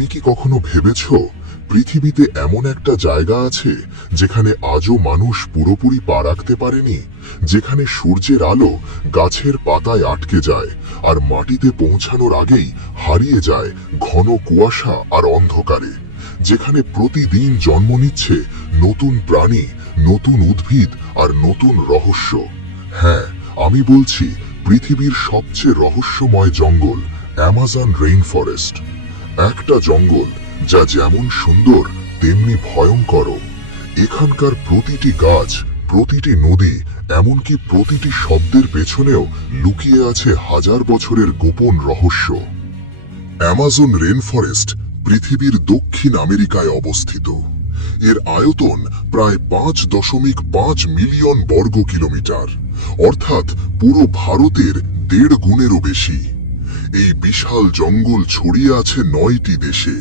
তুমি কি কখনো ভেবেছ পৃথিবীতে এমন একটা জায়গা আছে যেখানে আজও মানুষ পুরোপুরি পা রাখতে পারেনি, যেখানে সূর্যের আলো গাছের পাতায় আটকে যায় আর মাটিতে পৌঁছানোর আগেই হারিয়ে যায় ঘন কুয়াশা আর অন্ধকারে, যেখানে প্রতিদিন জন্ম নিচ্ছে নতুন প্রাণী, নতুন উদ্ভিদ আর নতুন রহস্য। হ্যাঁ, আমি বলছি পৃথিবীর সবচেয়ে রহস্যময় জঙ্গল অ্যামাজন রেইন ফরেস্ট। একটা জঙ্গল যা যেমন সুন্দর তেমনি ভয়ঙ্কর। এখানকার প্রতিটি গাছ, প্রতিটি নদী, এমনকি প্রতিটি শব্দের পেছনেও লুকিয়ে আছে হাজার বছরের গোপন রহস্য। অ্যামাজন রেইন ফরেস্ট পৃথিবীর দক্ষিণ আমেরিকায় অবস্থিত। এর আয়তন প্রায় 5.5 মিলিয়ন বর্গ কিলোমিটার, অর্থাৎ পুরো ভারতের 1.5 গুণেরও বেশি। এই বিশাল জঙ্গল ছড়িয়ে আছে 9টি দেশে।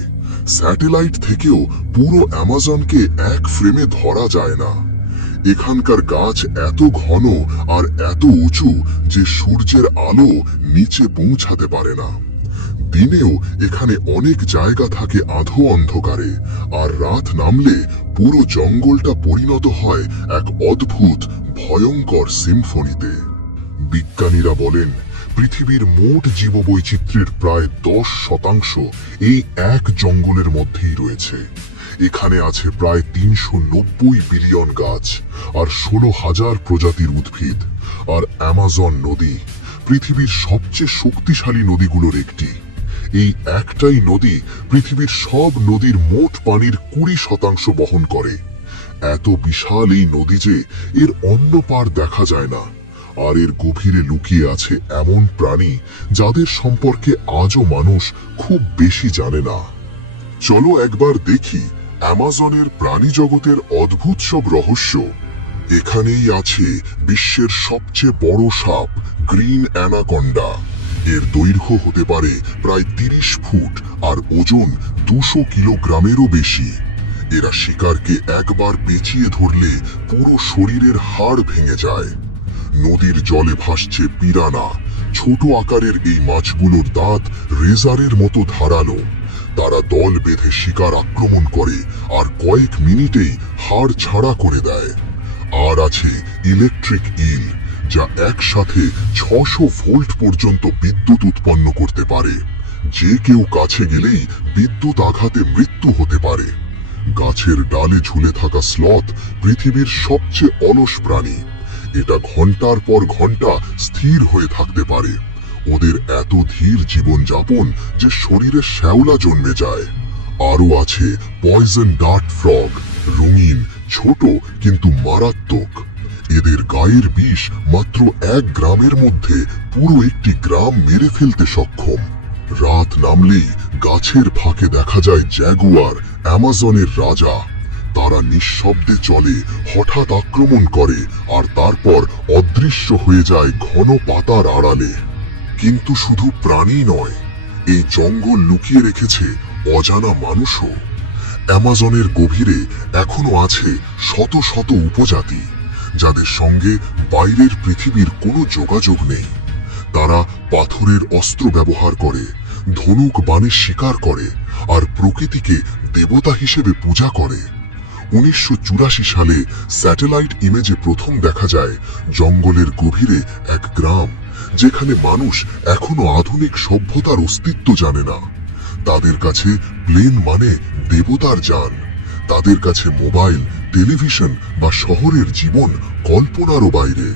স্যাটেলাইট থেকেও পুরো অ্যামাজনকে এক ফ্রেমে ধরা যায় না। এখানকার গাছ এত ঘন আর এত উঁচু যে সূর্যের আলো নিচে পৌঁছাতে পারে না। দিনেও এখানে অনেক জায়গা থাকে আধো অন্ধকারে, আর রাত নামলে পুরো জঙ্গলটা পরিণত হয় এক অদ্ভুত ভয়ঙ্কর সিম্ফনিতে। বিজ্ঞানীরা বলেন পৃথিবীর মোট জীববৈচিত্র্যের প্রায় 10% এই এক জঙ্গলের মধ্যেই রয়েছে। এখানে আছে প্রায় 390 বিলিয়ন গাছ আর 16,000 প্রজাতির উদ্ভিদ। আর অ্যামাজন নদী পৃথিবীর সবচেয়ে শক্তিশালী নদীগুলোর একটি। এই একটাই নদী পৃথিবীর সব নদীর মোট পানির 20% বহন করে। এত বিশাল এই নদী যে এর অন্য পার দেখা যায় না, আর এর গভীরে লুকিয়ে আছে এমন প্রাণী যাদের সম্পর্কে আজও মানুষ খুব বেশি জানে না। চলো একবার দেখি অ্যামাজনের প্রাণী জগতের অদ্ভুত সব রহস্য। এখানেই আছে বিশ্বের সবচেয়ে বড় সাপ গ্রিন অ্যানাকন্ডা। এর দৈর্ঘ্য হতে পারে প্রায় 30 ফুট আর ওজন 200 কিলোগ্রামেরও বেশি। এরা শিকারকে একবার পেঁচিয়ে ধরলে পুরো শরীরের হাড় ভেঙে যায়। নদীর জলে ভাসছে পিরানা। ছোট আকারের এই মাছগুলোর দাঁত রেজারের মতো ধারালো। তারা দল বেঁধে শিকার আক্রমণ করে আর কয়েক মিনিটেই হাড় ছাড়া করে দেয়। আর আছে ইলেকট্রিক ইল, যা একসাথে 600 ভোল্ট পর্যন্ত বিদ্যুৎ উৎপন্ন করতে পারে। যে কেউ কাছে গেলেই বিদ্যুৎ আঘাতে মৃত্যু হতে পারে। গাছের ডালে ঝুলে থাকা স্লথ পৃথিবীর সবচেয়ে অলস প্রাণী। এটা ঘন্টার পর ঘন্টা স্থির হয়ে থাকতে পারে। ওদের এত ধীর জীবনযাপন যে শরীরে শ্যাওলা জন্মে যায়। আরও আছে পয়জন ডার্ট ফ্রগ, রঙিন, ছোট কিন্তু মারাত্মক। এদের গায়ের বিষ মাত্র 1 গ্রামের মধ্যে পুরো একটি গ্রাম মেরে ফেলতে সক্ষম। রাত নামলেই গাছের ফাঁকে দেখা যায় জ্যাগুয়ার, অ্যামাজনের রাজা। তারা নিঃশব্দে চলে, হঠাৎ আক্রমণ করে আর তারপর অদৃশ্য হয়ে যায় ঘন পাতার আড়ালে। কিন্তু শুধু প্রাণী নয়, এই জঙ্গল লুকিয়ে রেখেছে অজানা মানুষও। অ্যামাজনের গভীরে এখনো আছে শত শত উপজাতি, যাদের সঙ্গে বাইরের পৃথিবীর কোনো যোগাযোগ নেই। তারা পাথরের অস্ত্র ব্যবহার করে, ধনুক বাণে শিকার করে আর প্রকৃতিকে দেবতা হিসেবে পূজা করে। 1984 সালে স্যাটেলাইট ইমেজে প্রথম দেখা যায় জঙ্গলের গভীরে এক গ্রাম, যেখানে মানুষ এখনো আধুনিক সভ্যতার অস্তিত্ব জানে না। তাদের কাছে প্লেন মানে দেবতার যান। তাদের কাছে মোবাইল, টেলিভিশন বা শহরের জীবন কল্পনারও বাইরে।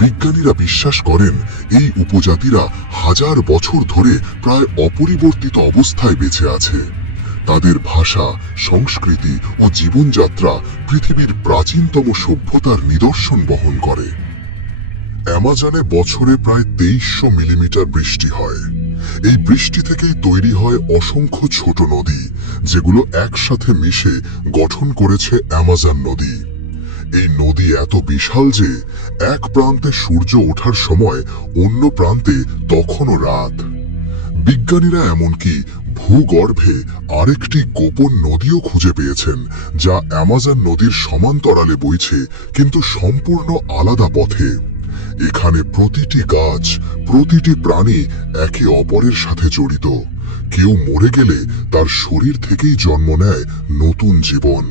বিজ্ঞানীরা বিশ্বাস করেন এই উপজাতিরা হাজার বছর ধরে প্রায় অপরিবর্তিত অবস্থায় বেঁচে আছে। তাদের ভাষা, সংস্কৃতি ও জীবনযাত্রা পৃথিবীর প্রাচীনতম সভ্যতার নিদর্শন বহন করে। অ্যামাজনে বছরে প্রায় 2300 মিলিমিটার বৃষ্টি হয়। এই বৃষ্টি থেকেই তৈরি হয় অসংখ্য ছোট নদী, যেগুলো একসাথে মিশে গঠন করেছে অ্যামাজন নদী। এই নদী এত বিশাল যে এক প্রান্তে সূর্য ওঠার সময় অন্য প্রান্তে তখনও রাত। বিজ্ঞানীরা এমনকি ভূগর্ভে আরেকটি গোপন নদীও খুঁজে পেয়েছেন, যা অ্যামাজন নদীর সমান্তরালে বইছে, কিন্তু সম্পূর্ণ আলাদা পথে। এখানে প্রতিটি গাছ, প্রতিটি প্রাণী একে অপরের সাথে জড়িত, কেউ মরে গেলে তার শরীর থেকেই জন্ম নেয় নতুন জীবন।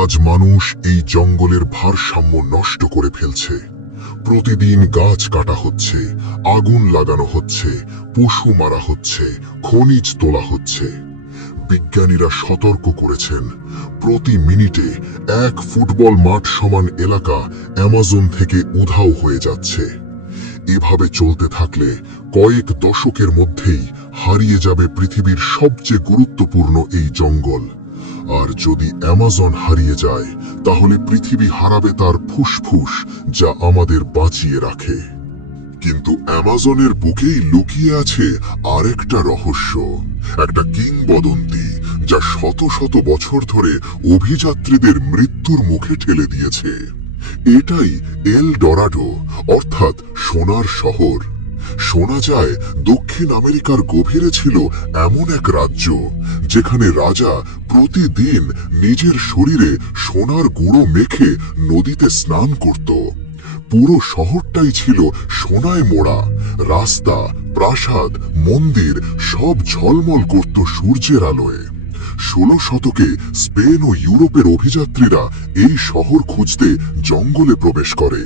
আজ মানুষ এই জঙ্গলের ভারসাম্য নষ্ট করে ফেলছে। প্রতিদিন গাছ কাটা হচ্ছে, আগুন লাগানো হচ্ছে, পশু মারা হচ্ছে, খনিজ তোলা হচ্ছে। বিজ্ঞানীরা সতর্ক করেছেন, প্রতি মিনিটে 1 ফুটবল মাঠ সমান এলাকা অ্যামাজন থেকে উধাও হয়ে যাচ্ছে। এভাবে চলতে থাকলে কয়েক দশকের মধ্যেই হারিয়ে যাবে পৃথিবীর সবচেয়ে গুরুত্বপূর্ণ এই জঙ্গল। আর যদি অ্যামাজন হারিয়ে যায়, তাহলে পৃথিবী হারাবে তার ফুসফুস, যা আমাদের বাঁচিয়ে রাখে। কিন্তু অ্যামাজনের বুকেই লুকিয়ে আছে আরেকটা রহস্য, একটা কিংবদন্তি যা শত শত বছর ধরে অভিযাত্রীদের মৃত্যুর মুখে ঠেলে দিয়েছে। এটাই এল ডরাডো, অর্থাৎ সোনার শহর। শোনা যায় দক্ষিণ আমেরিকার গভীরে ছিল এমন এক রাজ্য যেখানে রাজা প্রতিদিন নিজের শরীরে সোনার গুঁড়ো মেখে নদীতে স্নান করত। পুরো শহরটাই ছিল সোনায় মোড়া, রাস্তা, প্রাসাদ, মন্দির সব ঝলমল করত সূর্যের আলোয়। 16 শতকে স্পেন ও ইউরোপের অভিযাত্রীরা এই শহর খুঁজতে জঙ্গলে প্রবেশ করে,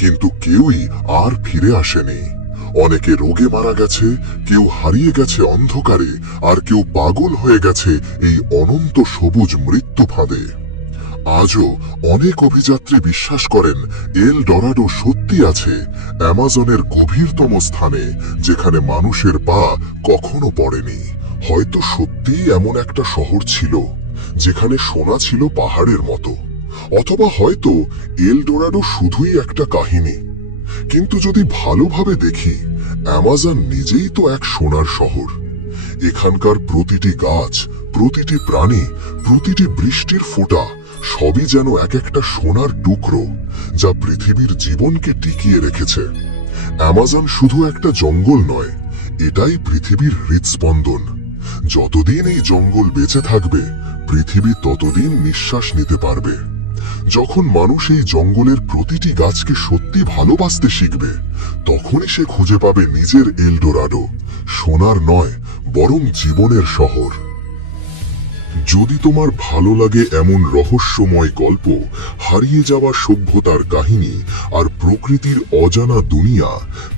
কিন্তু কেউই আর ফিরে আসেনি। অনেকে রোগে মারা গেছে, কেউ হারিয়ে গেছে অন্ধকারে, আর কেউ পাগল হয়ে গেছে এই অনন্ত সবুজ মৃত্যু ফাঁদে। আজও অনেক অভিযাত্রী বিশ্বাস করেন এল ডরাডো সত্যি আছে অ্যামাজনের গভীরতম স্থানে, যেখানে মানুষের পা কখনো পড়েনি। হয়তো সত্যিই এমন একটা শহর ছিল যেখানে সোনা ছিল পাহাড়ের মতো, অথবা হয়তো এল ডোরাডো শুধুই একটা কাহিনী। কিন্তু যদি ভালোভাবে দেখি, অ্যামাজন নিজেই তো এক সোনার শহর। এখানকার প্রতিটি গাছ, প্রতিটি প্রাণী, প্রতিটি বৃষ্টির ফোঁটা সবই যেন এক একটা সোনার টুকরো, যা পৃথিবীর জীবনকে টিকিয়ে রেখেছে। অ্যামাজন শুধু একটা জঙ্গল নয়, এটাই পৃথিবীর হৃদস্পন্দন। যতদিন এই জঙ্গল বেঁচে থাকবে, পৃথিবী ততদিন নিঃশ্বাস নিতে পারবে। যখন মানুষ এই জঙ্গলের প্রতিটি গাছকে সত্যি ভালোবাসতে শিখবে, তখনই সে খুঁজে পাবে নিজের এল ডোরাডো, সোনার নয় বরং জীবনের শহর। যদি তোমার ভালো লাগে এমন রহস্যময় গল্প, হারিয়ে যাওয়া সভ্যতার কাহিনী আর প্রকৃতির অজানা দুনিয়া,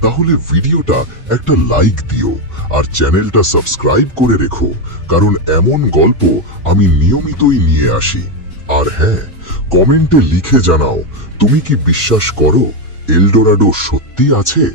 তাহলে ভিডিওটা একটা লাইক দিও আর চ্যানেলটা সাবস্ক্রাইব করে রেখো, কারণ এমন গল্প আমি নিয়মিতই নিয়ে আসি। আর হ্যাঁ, কমেন্টে লিখে জানাও, তুমি কি বিশ্বাস করো এল ডোরাডো সত্যি আছে?